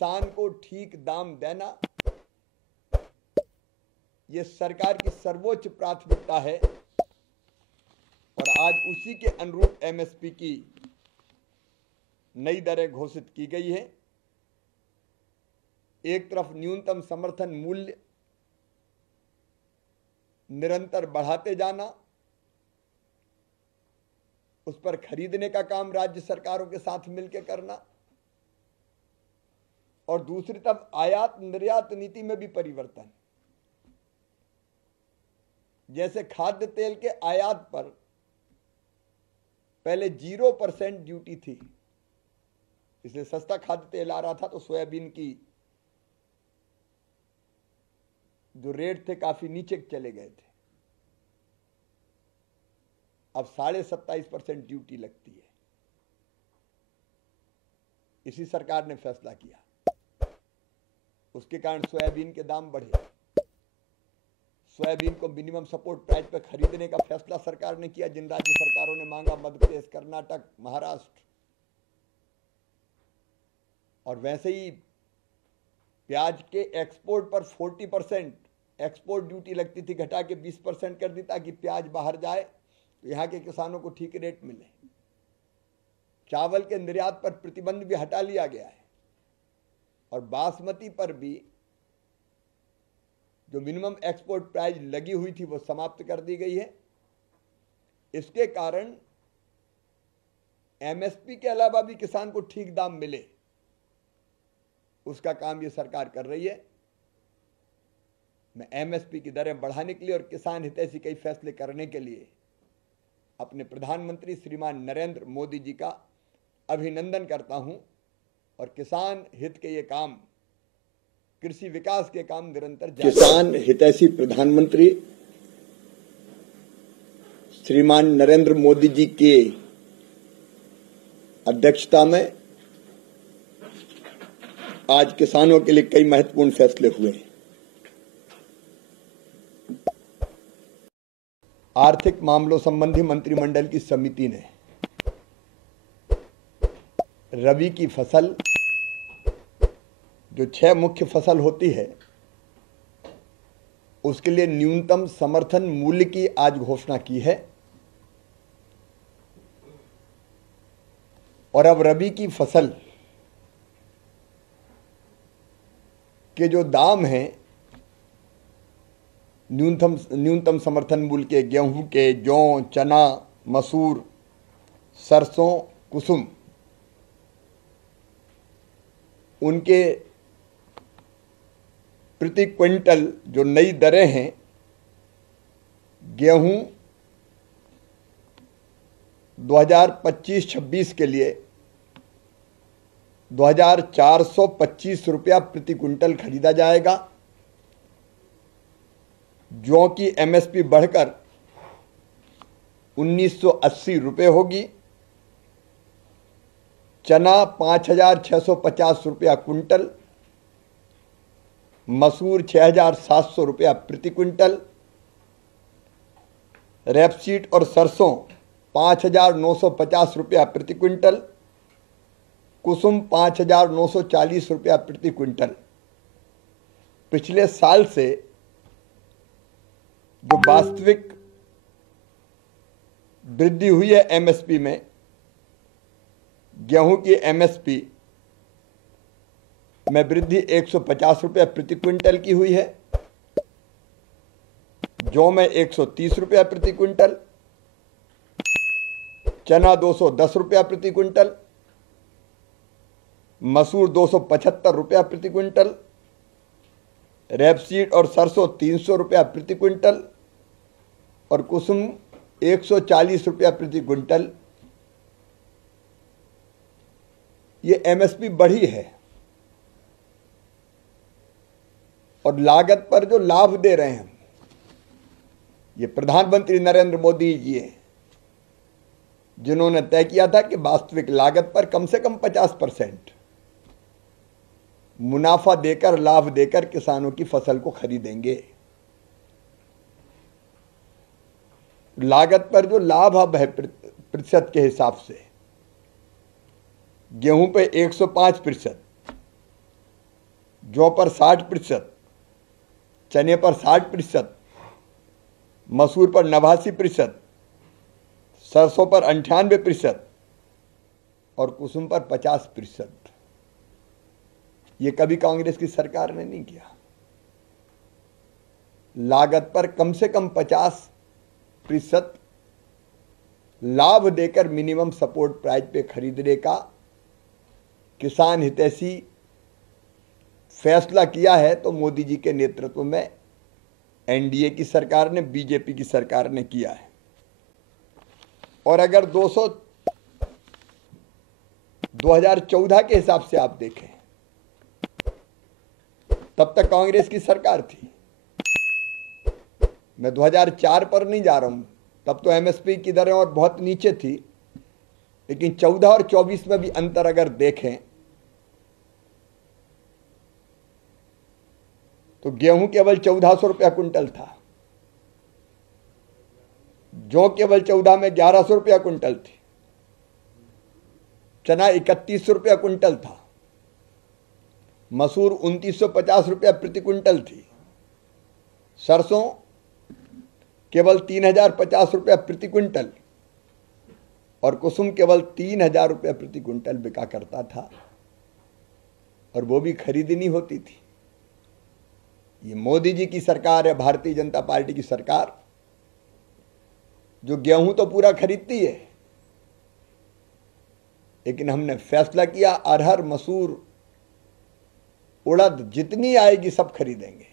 किसान को ठीक दाम देना ये सरकार की सर्वोच्च प्राथमिकता है और आज उसी के अनुरूप एमएसपी की नई दरें घोषित की गई है। एक तरफ न्यूनतम समर्थन मूल्य निरंतर बढ़ाते जाना, उस पर खरीदने का काम राज्य सरकारों के साथ मिलकर करना, और दूसरी तरफ आयात निर्यात नीति में भी परिवर्तन। जैसे खाद्य तेल के आयात पर पहले 0% ड्यूटी थी, इसलिए सस्ता खाद्य तेल आ रहा था, तो सोयाबीन की जो रेट थे काफी नीचे चले गए थे। अब 27.5% ड्यूटी लगती है। इसी सरकार ने फैसला किया, उसके कारण सोयाबीन के दाम बढ़े। सोयाबीन को मिनिमम सपोर्ट प्राइस पर खरीदने का फैसला सरकार ने किया, जिन राज्य सरकारों ने मांगा, मध्य प्रदेश, कर्नाटक, महाराष्ट्र। और वैसे ही प्याज के एक्सपोर्ट पर 40% एक्सपोर्ट ड्यूटी लगती थी, घटा के 20% कर दी ताकि प्याज बाहर जाए तो यहां के किसानों को ठीक रेट मिले। चावल के निर्यात पर प्रतिबंध भी हटा लिया गया है और बासमती पर भी जो मिनिमम एक्सपोर्ट प्राइस लगी हुई थी वो समाप्त कर दी गई है। इसके कारण एमएसपी के अलावा भी किसान को ठीक दाम मिले, उसका काम ये सरकार कर रही है। मैं एमएसपी की दरें बढ़ाने के लिए और किसान हितैषी कई फैसले करने के लिए अपने प्रधानमंत्री श्रीमान नरेंद्र मोदी जी का अभिनंदन करता हूं और किसान हित के ये काम, कृषि विकास के काम निरंतर जारी। किसान हितैषी प्रधानमंत्री श्रीमान नरेंद्र मोदी जी के अध्यक्षता में आज किसानों के लिए कई महत्वपूर्ण फैसले हुए हैं। आर्थिक मामलों संबंधी मंत्रिमंडल की समिति ने रबी की फसल, जो 6 मुख्य फसल होती है, उसके लिए न्यूनतम समर्थन मूल्य की आज घोषणा की है। और अब रबी की फसल के जो दाम हैं, न्यूनतम समर्थन मूल्य के गेहूं के, जौ, चना, मसूर, सरसों, कुसुम, उनके प्रति क्विंटल जो नई दरें हैं, गेहूं 2025-26 के लिए 2425 रुपया प्रति क्विंटल खरीदा जाएगा। जौ की एमएसपी बढ़कर 1980 रुपये होगी। चना 5650 रुपया क्विंटल, मसूर 6700 रुपया प्रति क्विंटल, रेपसीड और सरसों 5950 रुपया प्रति क्विंटल, कुसुम 5940 रुपया प्रति क्विंटल। पिछले साल से जो वास्तविक वृद्धि हुई है एमएसपी में, गेहूं की एमएसपी में वृद्धि 150 रुपया प्रति क्विंटल की हुई है, जौ में 130 रुपया प्रति क्विंटल, चना 210 रुपया प्रति क्विंटल, मसूर 275 रुपया प्रति क्विंटल, रेपसीड और सरसों 300 रुपया प्रति क्विंटल और कुसुम 140 रुपया प्रति क्विंटल। ये एमएसपी बढ़ी है और लागत पर जो लाभ दे रहे हैं ये प्रधानमंत्री नरेंद्र मोदी जी हैं, जिन्होंने तय किया था कि वास्तविक लागत पर कम से कम 50% मुनाफा देकर, लाभ देकर किसानों की फसल को खरीदेंगे। लागत पर जो लाभ अब है प्रतिशत के हिसाब से, गेहूं पे 105%, जौ पर 60%, चने पर 60%, मसूर पर 89%, सरसों पर 98% और कुसुम पर 50%। ये कभी कांग्रेस की सरकार ने नहीं किया। लागत पर कम से कम 50% लाभ देकर मिनिमम सपोर्ट प्राइस पे खरीदने का किसान हितैषी फैसला किया है तो मोदी जी के नेतृत्व में एनडीए की सरकार ने, बीजेपी की सरकार ने किया है। और अगर 2014 के हिसाब से आप देखें तब तक कांग्रेस की सरकार थी। मैं 2004 पर नहीं जा रहा हूं, तब तो एमएसपी की दरें और बहुत नीचे थी, लेकिन 14 और 24 में भी अंतर अगर देखें तो गेहूं केवल 1400 रुपया कुंटल था, जौ केवल 14 में 1100 रुपया कुंटल थी, चना 3100 रुपया कुंटल था, मसूर 2950 रुपया प्रति कुंटल थी, सरसों केवल 3050 रुपया प्रति कुंटल और कुसुम केवल 3000 रुपया प्रति कुंटल बिका करता था, और वो भी खरीदनी होती थी। ये मोदी जी की सरकार है, भारतीय जनता पार्टी की सरकार, जो गेहूं तो पूरा खरीदती है, लेकिन हमने फैसला किया अरहर, मसूर, उड़द जितनी आएगी सब खरीदेंगे।